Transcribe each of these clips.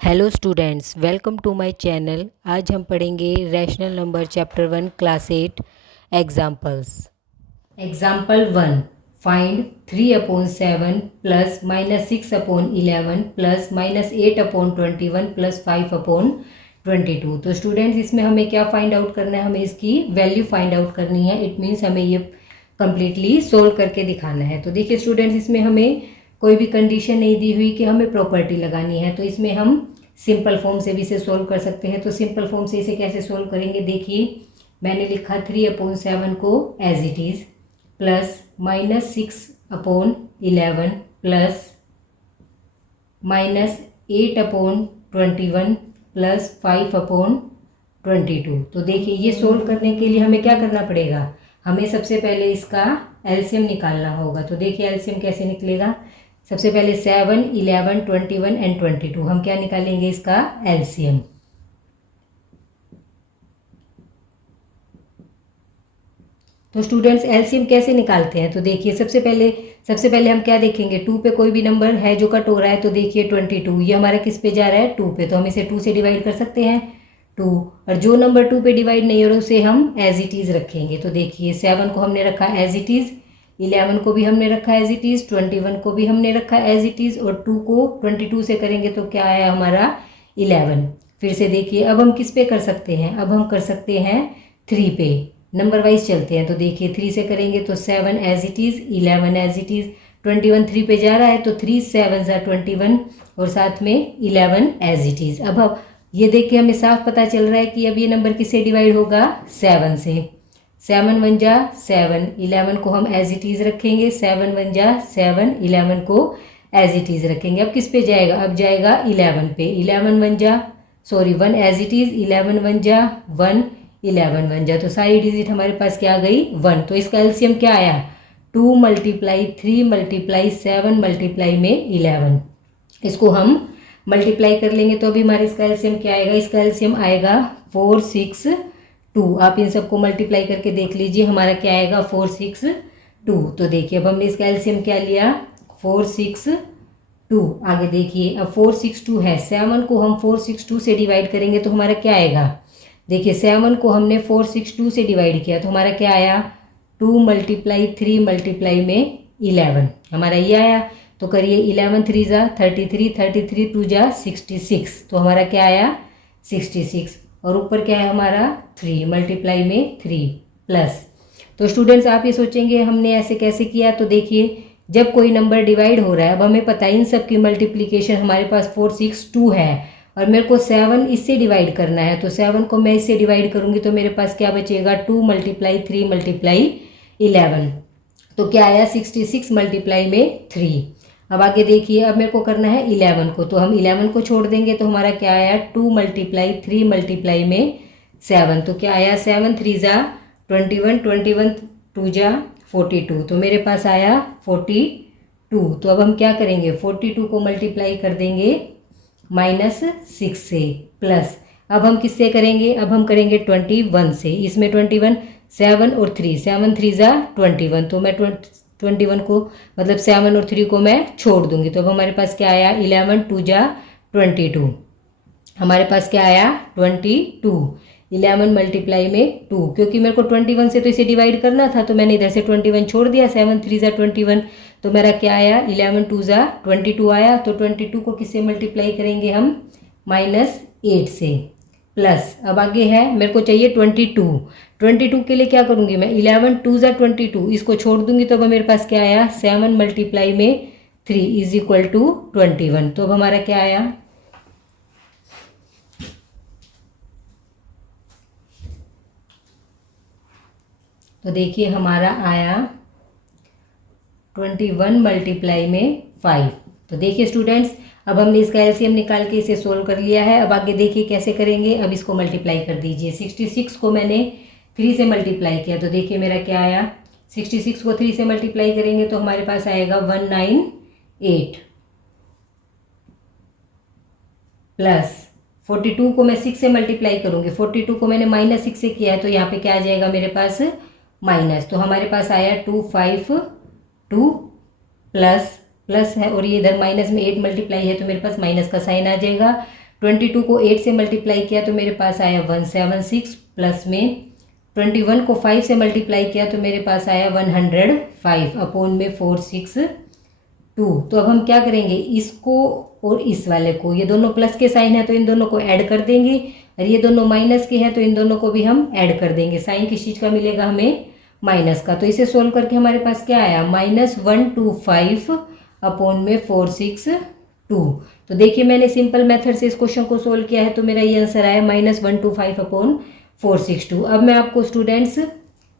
Hello students, welcome to my channel. आज हम पढ़ेंगे rational number chapter 1 class 8 examples. Example 1, find 3/7 plus -6/11 plus -8/21 plus 5/22। तो students, इसमें हमें क्या फाइंड आउट करना है? हमें इसकी वैल्यू फाइंड आउट करनी है। इट मीन्स हमें ये कंप्लीटली सोल्व करके दिखाना है। तो देखिए स्टूडेंट्स, इसमें हमें कोई भी कंडीशन नहीं दी हुई कि हमें प्रॉपर्टी लगानी है। तो इसमें हम सिंपल फॉर्म से भी इसे सोल्व कर सकते हैं। तो सिंपल फॉर्म से इसे कैसे सोल्व करेंगे? देखिए, मैंने लिखा 3/7 को as it is plus -6/11 plus -8/21 plus 5/22। तो देखिए, ये सोल्व करने के लिए हमें क्या करना पड़ेगा? हमें सबसे पहले इसका एलसीएम निकालना होगा। तो देखिए एलसीएम कैसे निकलेगा। सबसे पहले 7, 11, 21 एंड 22 हम क्या निकालेंगे? इसका एलसीएम। तो स्टूडेंट्स, एलसीएम कैसे निकालते हैं? तो देखिए सबसे पहले हम क्या देखेंगे? 2 पे कोई भी नंबर है जो कट हो रहा है। तो देखिए 22 ये हमारा किस पे जा रहा है? 2 पे। तो हम इसे 2 से डिवाइड कर सकते हैं, 2। और जो नंबर 2 पे डिवाइड नहीं हो रहा उसे हम एज इट इज़ रखेंगे। तो देखिए 7 को हमने रखा एज इट इज़, 11 को भी हमने रखा एज इट इज़, 21 को भी हमने रखा एज इट इज़, और 2 को 22 से करेंगे तो क्या आया हमारा? 11। फिर से देखिए, अब हम किस पे कर सकते हैं? अब हम कर सकते हैं 3 पे। नंबर वाइज चलते हैं। तो देखिए 3 से करेंगे तो 7 as it is, 11 as it is, 21 3 पे जा रहा है तो 3 7 21 और साथ में 11 एज इट इज़। अब ये देख के हमें साफ पता चल रहा है कि अब ये नंबर किससे डिवाइड होगा? 7 से। 7 1 जा 7, 11 को हम एज इट इज़ रखेंगे, 7 1 जा 7, 11 को एज इट इज़ रखेंगे। अब किस पे जाएगा? अब जाएगा 11 पे। 1 एज इट इज़, 11 1 जा 1, 11 1 जा, तो सारी डिजिट हमारे पास क्या आ गई? 1। तो इसका एलसीएम क्या आया? 2 × 3 × 7 × में 11। इसको हम मल्टीप्लाई कर लेंगे तो अभी हमारे इसका एलसीएम क्या आएगा? इसका एलसीएम आएगा 4 6 2। आप इन सबको मल्टीप्लाई करके देख लीजिए, हमारा क्या आएगा? 4 6 2। तो देखिए अब हमने इसका एलसीएम क्या लिया? 4 6 2। आगे देखिए, अब 4 6 2 है, 7 को हम 4 6 2 से डिवाइड करेंगे तो हमारा क्या आएगा? देखिए 7 को हमने 4 6 2 से डिवाइड किया तो हमारा क्या आया? 2 × 3 × में 11 हमारा ये आया। तो करिए 11 3 जा 33, 33 2 जा 66, तो हमारा क्या आया? 66। और ऊपर क्या है हमारा? 3 × में 3 प्लस। तो स्टूडेंट्स, आप ये सोचेंगे हमने ऐसे कैसे किया? तो देखिए, जब कोई नंबर डिवाइड हो रहा है, अब हमें पता है इन सब की मल्टीप्लिकेशन हमारे पास 4 6 2 है और मेरे को 7 इससे डिवाइड करना है। तो 7 को मैं इससे डिवाइड करूंगी तो मेरे पास क्या बचेगा? 2 × 3 × 11। तो क्या आया? 66 × में 3। अब आगे देखिए, अब मेरे को करना है 11 को, तो हम 11 को छोड़ देंगे तो हमारा क्या आया? 2 × 3 × में 7। तो क्या आया? 7 3 जा 21, 21 2 जा 42, तो मेरे पास आया 42। तो अब हम क्या करेंगे? 42 को मल्टीप्लाई कर देंगे -6 से, प्लस अब हम किससे करेंगे? अब हम करेंगे 21 से। इसमें 21, 7 और 3, 7 3 जा 21, तो मैं 21 को मतलब 7 और 3 को मैं छोड़ दूंगी। तो अब हमारे पास क्या आया? 11 2 जा 22। हमारे पास क्या आया? 22। 11 × में 2, क्योंकि मेरे को 21 से तो इसे डिवाइड करना था तो मैंने इधर से 21 छोड़ दिया। 7 3 जा 21, तो मेरा क्या आया? 11 2 जा 22 आया। तो 22 को किससे मल्टीप्लाई करेंगे हम? -8 से, प्लस अब आगे है मेरे को चाहिए 22। 22 के लिए क्या करूँगी मैं? 11 2 जा 22, इसको छोड़ दूंगी तो अब मेरे पास क्या आया? 7 × में 3 = 21। तो अब हमारा क्या आया? तो देखिए हमारा आया 21 × में 5। तो देखिए स्टूडेंट्स, अब हमने इसका एलसीएम निकाल के इसे सोल्व कर लिया है। अब आगे देखिए कैसे करेंगे। अब इसको मल्टीप्लाई कर दीजिए। 66 को मैंने 3 से मल्टीप्लाई किया तो देखिए मेरा क्या आया? 66 को 3 से मल्टीप्लाई करेंगे तो हमारे पास आएगा 198, प्लस 42 को मैं 6 से मल्टीप्लाई करूंगी। 42 को मैंने -6 से किया है तो यहाँ पे क्या आ जाएगा मेरे पास? माइनस। तो हमारे पास आया 252 प्लस है, और ये इधर माइनस में 8 मल्टीप्लाई है तो मेरे पास माइनस का साइन आ जाएगा। 22 को 8 से मल्टीप्लाई किया तो मेरे पास आया 176, प्लस में 21 को 5 से मल्टीप्लाई किया तो मेरे पास आया 105 अपॉन में 462। तो अब हम क्या करेंगे, इसको और इस वाले को, ये दोनों प्लस के साइन है तो इन दोनों को ऐड कर देंगे, और ये दोनों माइनस के हैं तो इन दोनों को भी हम ऐड कर देंगे। साइन किस चीज़ का मिलेगा हमें, माइनस का। तो इसे सोल्व करके हमारे पास क्या आया, -125 अपॉन में 462। तो देखिए मैंने सिंपल मेथड से इस क्वेश्चन को सोल्व किया है तो मेरा ये आंसर आया -125 अपॉन 462। अब मैं आपको स्टूडेंट्स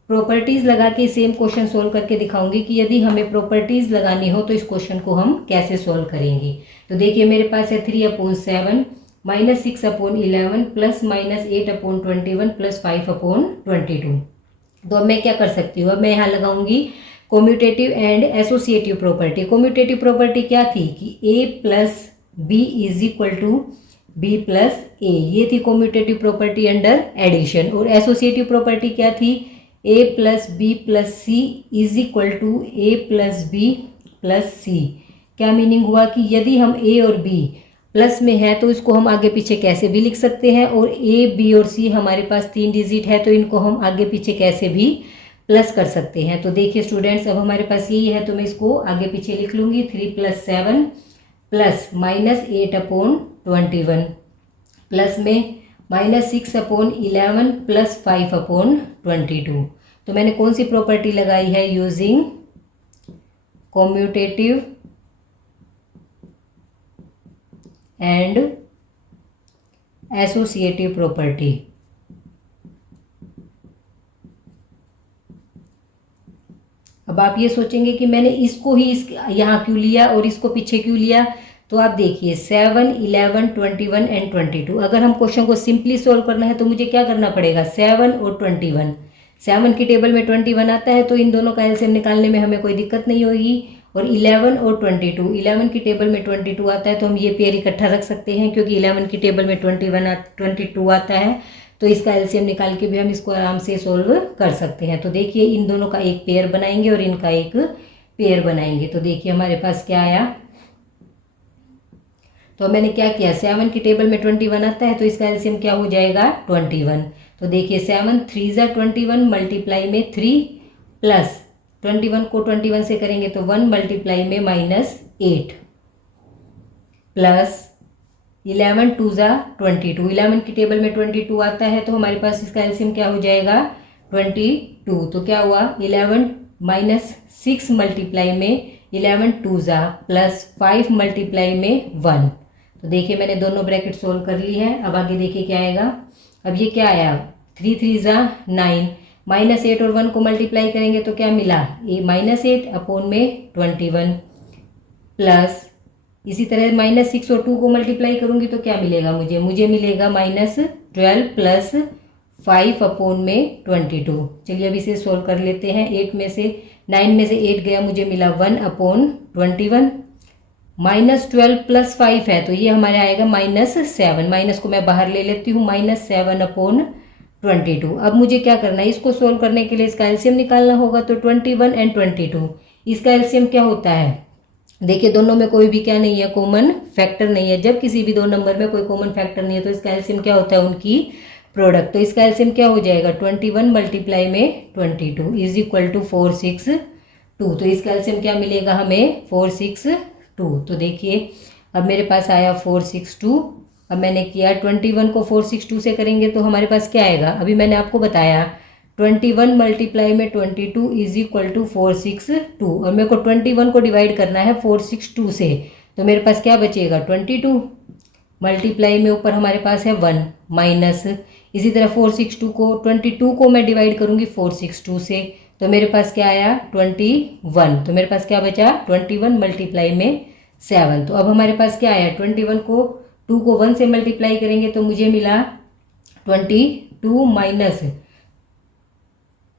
प्रॉपर्टीज़ लगा के सेम क्वेश्चन सोल्व करके दिखाऊंगी कि यदि हमें प्रॉपर्टीज़ लगानी हो तो इस क्वेश्चन को हम कैसे सोल्व करेंगे। तो देखिए मेरे पास है 3/7 -6 upon 11 plus -8 upon 21 plus 5 upon 22। तो अब मैं क्या कर सकती हूँ, अब मैं यहाँ लगाऊंगी commutative and associative property. Commutative property क्या थी कि a plus B is equal to B plus A, ये थी कॉम्यूटेटिव प्रॉपर्टी अंडर एडिशन। और एसोसिएटिव प्रॉपर्टी क्या थी, a plus B plus C is equal to A plus B plus C. क्या meaning हुआ कि यदि हम a और b प्लस में है तो इसको हम आगे पीछे कैसे भी लिख सकते हैं, और a b और c हमारे पास 3 डिजिट है तो इनको हम आगे पीछे कैसे भी प्लस कर सकते हैं। तो देखिए स्टूडेंट्स अब हमारे पास यही है तो मैं इसको आगे पीछे लिख लूँगी, 3 + 7 प्लस -8 अपॉन 21 प्लस में -6 अपॉन 11 प्लस 5 अपॉन 22। तो मैंने कौन सी प्रॉपर्टी लगाई है, using commutative and associative property. अब आप ये सोचेंगे कि मैंने इसको ही यहाँ क्यों लिया और इसको पीछे क्यों लिया। तो आप देखिए 7, 11, 21 एंड 22। अगर हम क्वेश्चन को सिंपली सोल्व करना है तो मुझे क्या करना पड़ेगा, 7 और 21। 7 की टेबल में 21 आता है तो इन दोनों का एलसीएम निकालने में हमें कोई दिक्कत नहीं होगी। और 11 और 22, 11 की टेबल में 22 आता है तो हम ये पेयर इकट्ठा रख सकते हैं, क्योंकि 11 की टेबल में 22 आता है तो इसका एलसीएम निकाल के भी हम इसको आराम से सोल्व कर सकते हैं। तो देखिए इन दोनों का एक पेयर बनाएंगे और इनका एक पेयर बनाएंगे। तो देखिए हमारे पास क्या आया, तो मैंने क्या किया, 7 की टेबल में 21 आता है तो इसका एलसीएम क्या हो जाएगा, 21। तो देखिए 7 3 × 21 मल्टीप्लाई में 3 प्लस 21 को 21 से करेंगे तो 1 मल्टीप्लाई में -8 प्लस 11 2 × 22। 11 की टेबल में 22 आता है तो हमारे पास इसका एलसीएम क्या हो जाएगा, 22। तो क्या हुआ, 11 - 6 मल्टीप्लाई में 11 2 × प्लस 5 मल्टीप्लाई में 1। तो देखिए मैंने दोनों ब्रैकेट सोल्व कर ली है। अब आगे देखिए क्या आएगा, अब ये क्या आया, 3 3 × 9 -8 और 1 को मल्टीप्लाई करेंगे तो क्या मिला, -8 अपॉन में 21 प्लस इसी तरह -6 और 2 को मल्टीप्लाई करूंगी तो क्या मिलेगा मुझे मिलेगा -12 प्लस 5 अपॉन में 22। चलिए अब इसे सोल्व कर लेते हैं। 9 में से 8 गया, मुझे मिला 1 अपॉन 21। -12 प्लस 5 है तो ये हमारे आएगा -7। माइनस को मैं बाहर ले लेती हूँ, -7 अपॉन 22। अब मुझे क्या करना है, इसको सोल्व करने के लिए इसका एलसीएम निकालना होगा। तो 21 एंड 22 इसका एलसीएम क्या होता है, देखिए दोनों में कोई भी क्या नहीं है, कॉमन फैक्टर नहीं है। जब किसी भी दो नंबर में कोई कॉमन फैक्टर नहीं है तो इसका एलसीएम क्या होता है, उनकी प्रोडक्ट। तो इसका एलसीएम क्या हो जाएगा, 21 मल्टीप्लाई में 22 इज इक्वल टू 462। तो इसका एलसीएम क्या मिलेगा हमें, 462। तो देखिए अब मेरे पास आया 462। अब मैंने किया 21 को 462 से करेंगे तो हमारे पास क्या आएगा, अभी मैंने आपको बताया 21 मल्टीप्लाई में 22 इज इक्वल टू 462। और मेरे को 21 को डिवाइड करना है 462 से, तो मेरे पास क्या बचेगा, 22 मल्टीप्लाई में ऊपर हमारे पास है 1 माइनस, इसी तरह 462 को 22 को मैं डिवाइड करूंगी 462 से तो मेरे पास क्या आया, 21। तो मेरे पास क्या बचा, 21 मल्टीप्लाई में 7। तो अब हमारे पास क्या आया, 21 को 2 को 1 से मल्टीप्लाई करेंगे तो मुझे मिला 22 माइनस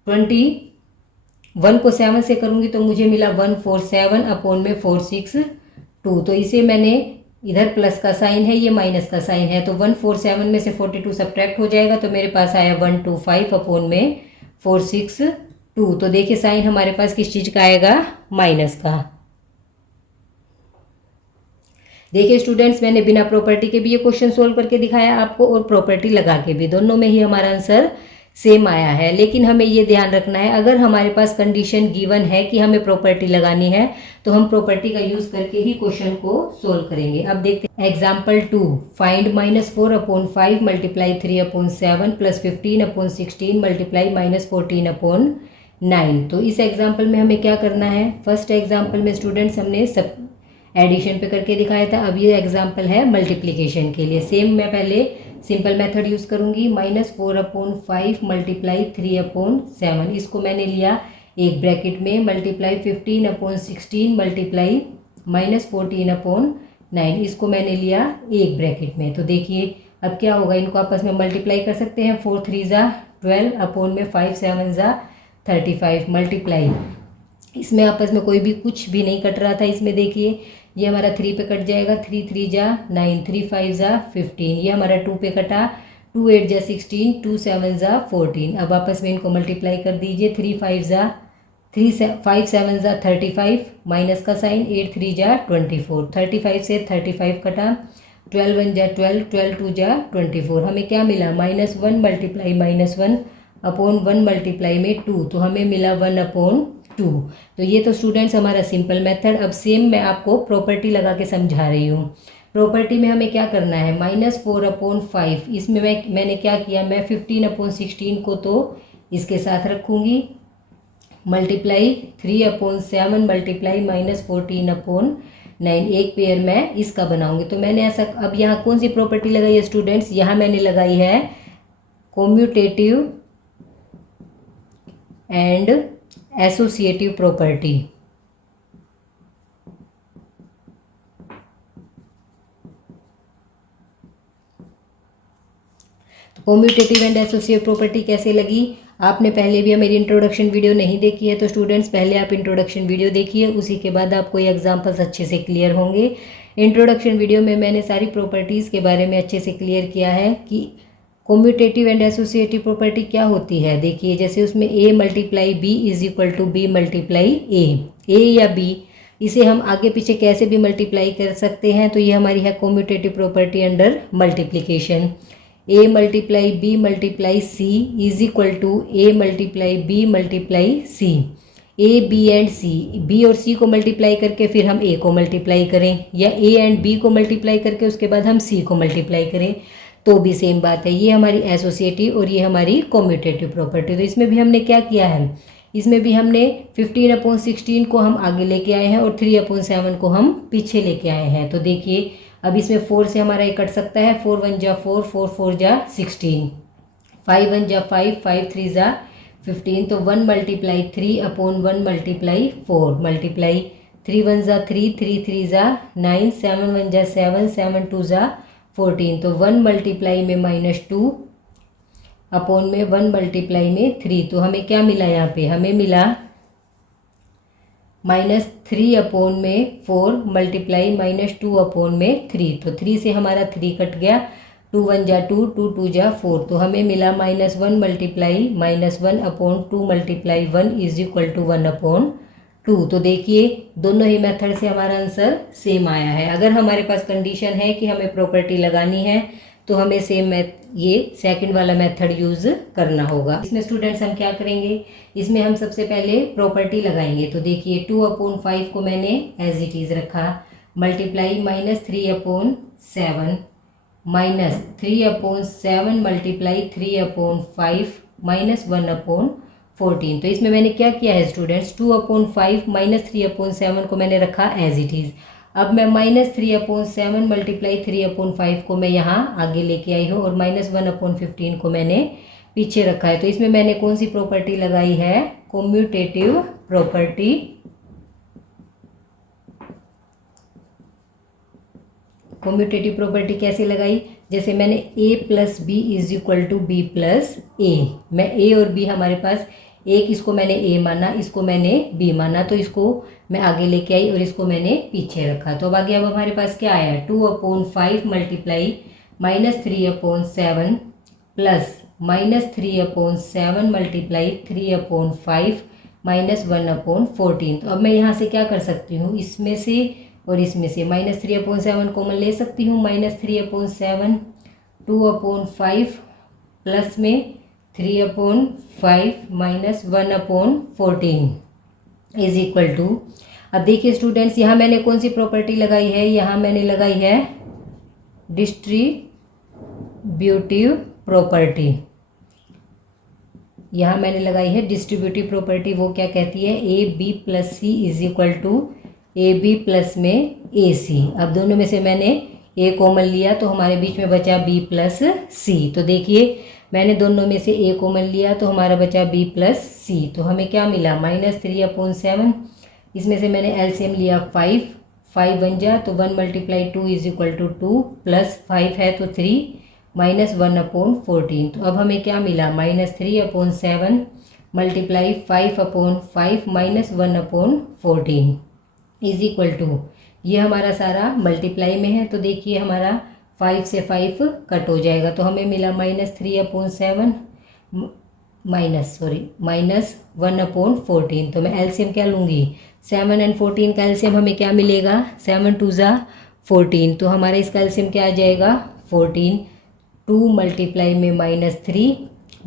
21 को 7 से करूंगी तो मुझे मिला 147 अपॉन में 462। तो इसे मैंने, इधर प्लस का साइन है, ये माइनस का साइन है, तो 147 में से 42 सब्ट्रैक्ट हो जाएगा तो मेरे पास आया 125 अपॉन में 462। तो देखिए साइन हमारे पास किस चीज़ का आएगा, माइनस का। देखिए स्टूडेंट्स, मैंने बिना प्रॉपर्टी के भी ये क्वेश्चन सोल्व करके दिखाया आपको और प्रॉपर्टी लगा के भी, दोनों में ही हमारा आंसर सेम आया है। लेकिन हमें ये ध्यान रखना है, अगर हमारे पास कंडीशन गिवन है कि हमें प्रॉपर्टी लगानी है तो हम प्रॉपर्टी का यूज करके ही क्वेश्चन को सोल्व करेंगे। अब देखते हैं example 2, find -4/5 multiply 3/7 plus 15/16 multiply -14/9। तो इस एग्जाम्पल में हमें क्या करना है, फर्स्ट एग्जाम्पल में स्टूडेंट्स हमने सब एडिशन पे करके दिखाया था, अब ये एग्जाम्पल है मल्टीप्लिकेशन के लिए। सेम मैं पहले सिंपल मेथड यूज़ करूँगी, -4/5 मल्टीप्लाई 3/7, इसको मैंने लिया एक ब्रैकेट में, मल्टीप्लाई 15/16 मल्टीप्लाई -14/9, इसको मैंने लिया एक ब्रैकेट में। तो देखिए अब क्या होगा, इनको आपस में मल्टीप्लाई कर सकते हैं, 4 3 ज़ा 12 अपॉन में 5 7 ज़ा 35 मल्टीप्लाई, इसमें आपस में कोई भी कुछ भी नहीं कट रहा था। इसमें देखिए ये हमारा 3 पे कट जाएगा, 3 3 ज़ा 9, 3 5 ज़ा 15, ये हमारा 2 पे कटा, 2 8 ज़ा 16, 2 7 ज़ा 14। अब आपस में इनको मल्टीप्लाई कर दीजिए, 3 5 7 ज़ा 35, माइनस का साइन, 8 3 ज़ा 24, 35 से 35 कटा, 12 1 ज़ा 12, 12 2 ज़ा 24, हमें क्या मिला, -1 मल्टीप्लाई -1 अपॉन 1 मल्टीप्लाई में 2, तो हमें मिला 1/2। तो ये तो स्टूडेंट्स हमारा सिंपल मेथड। अब सेम मैं आपको प्रॉपर्टी लगा के समझा रही हूँ। प्रॉपर्टी में हमें क्या करना है, -4/5, इसमें मैंने क्या किया, मैं 15/16 को तो इसके साथ रखूँगी, मल्टीप्लाई 3/7 मल्टीप्लाई -14/9, एक पेयर मैं इसका बनाऊंगी। तो मैंने ऐसा, अब यहाँ कौन सी प्रॉपर्टी लगाई है स्टूडेंट्स, यहाँ मैंने लगाई है कॉम्यूटेटिव एंड एसोसिएटिव प्रॉपर्टी। तो कॉम्यूटेटिव एंड एसोसिएटिव प्रॉपर्टी कैसे लगी, आपने पहले भी मेरी इंट्रोडक्शन वीडियो नहीं देखी है तो स्टूडेंट्स पहले आप इंट्रोडक्शन वीडियो देखिए, उसी के बाद आपको ये एग्जांपल्स अच्छे से क्लियर होंगे। इंट्रोडक्शन वीडियो में मैंने सारी प्रॉपर्टीज़ के बारे में अच्छे से क्लियर किया है कि कॉम्यूटेटिव एंड एसोसिएटिव प्रॉपर्टी क्या होती है। देखिए जैसे उसमें A multiply B is equal to B multiply A या B, इसे हम आगे पीछे कैसे भी मल्टीप्लाई कर सकते हैं। तो ये हमारी है commutative property under multiplication. A multiply B multiply C is equal to A multiply B multiply C। A B and C, B और C को मल्टीप्लाई करके फिर हम A को मल्टीप्लाई करें, या A एंड B को मल्टीप्लाई करके उसके बाद हम C को मल्टीप्लाई करें, तो भी सेम बात है। ये हमारी एसोसिएटिव और ये हमारी कॉम्यूटेटिव प्रॉपर्टी। तो इसमें भी हमने क्या किया है, इसमें भी हमने 15/16 को हम आगे लेके आए हैं और 3/7 को हम पीछे लेके आए हैं। तो देखिए अब इसमें 4 से हमारा ये कट सकता है, 4 1 ज़ा 4, 4 4 ज़ा 16, 5 1 ज़ा 5, 5 3 ज़ा 15, तो 1 मल्टीप्लाई 3/1 मल्टीप्लाई 4 मल्टीप्लाई 3 1 ज़ा 3, 3 3 ज़ा 9, 7 1 ज़ा 7, 7 2 ज़ा 14, तो 1 मल्टीप्लाई में -2 अपॉन में 1 मल्टीप्लाई में 3, तो हमें क्या मिला यहाँ पे, हमें मिला -3 अपॉन में 4 मल्टीप्लाई -2 अपॉन में 3, तो 3 से हमारा 3 कट गया, 2 1 ज़ा 2, 2 2 ज़ा 4, तो हमें मिला -1 multiply -1 upon 2 multiply 1 is equal to 1/2। तो देखिए दोनों ही मेथड से हमारा आंसर सेम आया है। अगर हमारे पास कंडीशन है कि हमें प्रॉपर्टी लगानी है तो हमें सेम ये सेकंड वाला मेथड यूज़ करना होगा। इसमें स्टूडेंट्स हम क्या करेंगे, इसमें हम सबसे पहले प्रॉपर्टी लगाएंगे। तो देखिए 2/5 को मैंने एज इट इज़ रखा, मल्टीप्लाई -3/7 -3/7 मल्टीप्लाई 3/5 -1/14। तो इसमें मैंने क्या किया है स्टूडेंट्स, 2/5 -3/7 को मैंने रखा एज इट इज़। अब मैं -3/7 मल्टीप्लाई 3/5 को मैं यहाँ आगे लेके आई हूँ और -1/15 को मैंने पीछे रखा है। तो इसमें मैंने कौन सी प्रॉपर्टी लगाई है, कॉम्यूटेटिव प्रॉपर्टी। कॉम्यूटेटिव प्रॉपर्टी कैसे लगाई, जैसे मैंने A plus B is equal to B plus A, मैं A और B हमारे पास, एक इसको मैंने A माना, इसको मैंने B माना, तो इसको मैं आगे लेके आई और इसको मैंने पीछे रखा। तो अब आगे अब हमारे पास क्या आया, 2/5 मल्टीप्लाई -3/7 प्लस -3/7 मल्टीप्लाई 3/5 -1/14। तो अब मैं यहाँ से क्या कर सकती हूँ, इसमें से और इसमें से -3/7 कॉमन ले सकती हूँ। -3/7 2/5 प्लस में 3/5 -1/14 इज इक्वल टू, अब देखिए स्टूडेंट्स यहाँ मैंने कौन सी प्रॉपर्टी लगाई है, यहाँ मैंने लगाई है डिस्ट्रीब्यूटिव प्रॉपर्टी। यहाँ मैंने लगाई है डिस्ट्रीब्यूटिव प्रॉपर्टी। वो क्या कहती है, A B plus C is equal to A B plus में ए सी। अब दोनों में से मैंने ए कॉमन लिया तो हमारे बीच में बचा बी प्लस सी। तो देखिए मैंने दोनों में से ए कॉमन लिया तो हमारा बचा बी प्लस सी। तो हमें क्या मिला, -3/7। इसमें से मैंने एलसीएम लिया 5 बन जा तो 1 × 2 इज इक्वल टू 2 प्लस 5 है तो 3 -1/14। तो अब हमें क्या मिला, -3/7 × 5/5 -1/14 इज इक्वल टू, ये हमारा सारा मल्टीप्लाई में है। तो देखिए हमारा 5 से 5 कट हो जाएगा तो हमें मिला -3/7 -1/14। तो मैं एलसीएम क्या लूँगी, 7 और 14 का एलसीएम हमें क्या मिलेगा, 7 × 2 = 14। तो हमारा इसका एलसीएम क्या आ जाएगा 14। 2 मल्टीप्लाई में -3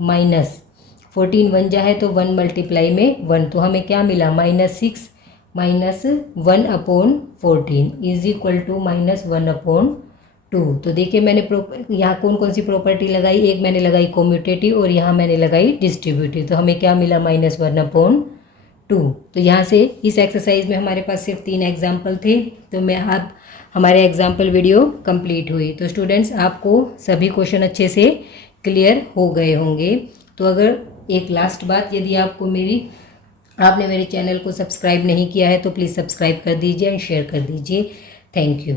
-14 1 जा है तो 1 मल्टीप्लाई में 1 तो हमें क्या मिला, -6 -1/14 इज इक्वल टू -1/2। तो देखिए मैंने यहाँ कौन कौन सी प्रॉपर्टी लगाई, एक मैंने लगाई कॉम्यूटेटिव और यहाँ मैंने लगाई डिस्ट्रीब्यूटिव। तो हमें क्या मिला, -1/2। तो यहाँ से इस एक्सरसाइज में हमारे पास सिर्फ 3 एग्जाम्पल थे। तो मैं आप हमारे एग्जाम्पल वीडियो कंप्लीट हुई। तो स्टूडेंट्स आपको सभी क्वेश्चन अच्छे से क्लियर हो गए होंगे। तो अगर एक लास्ट बात, यदि आपने मेरे चैनल को सब्सक्राइब नहीं किया है तो प्लीज़ सब्सक्राइब कर दीजिए एंड शेयर कर दीजिए। Thank you.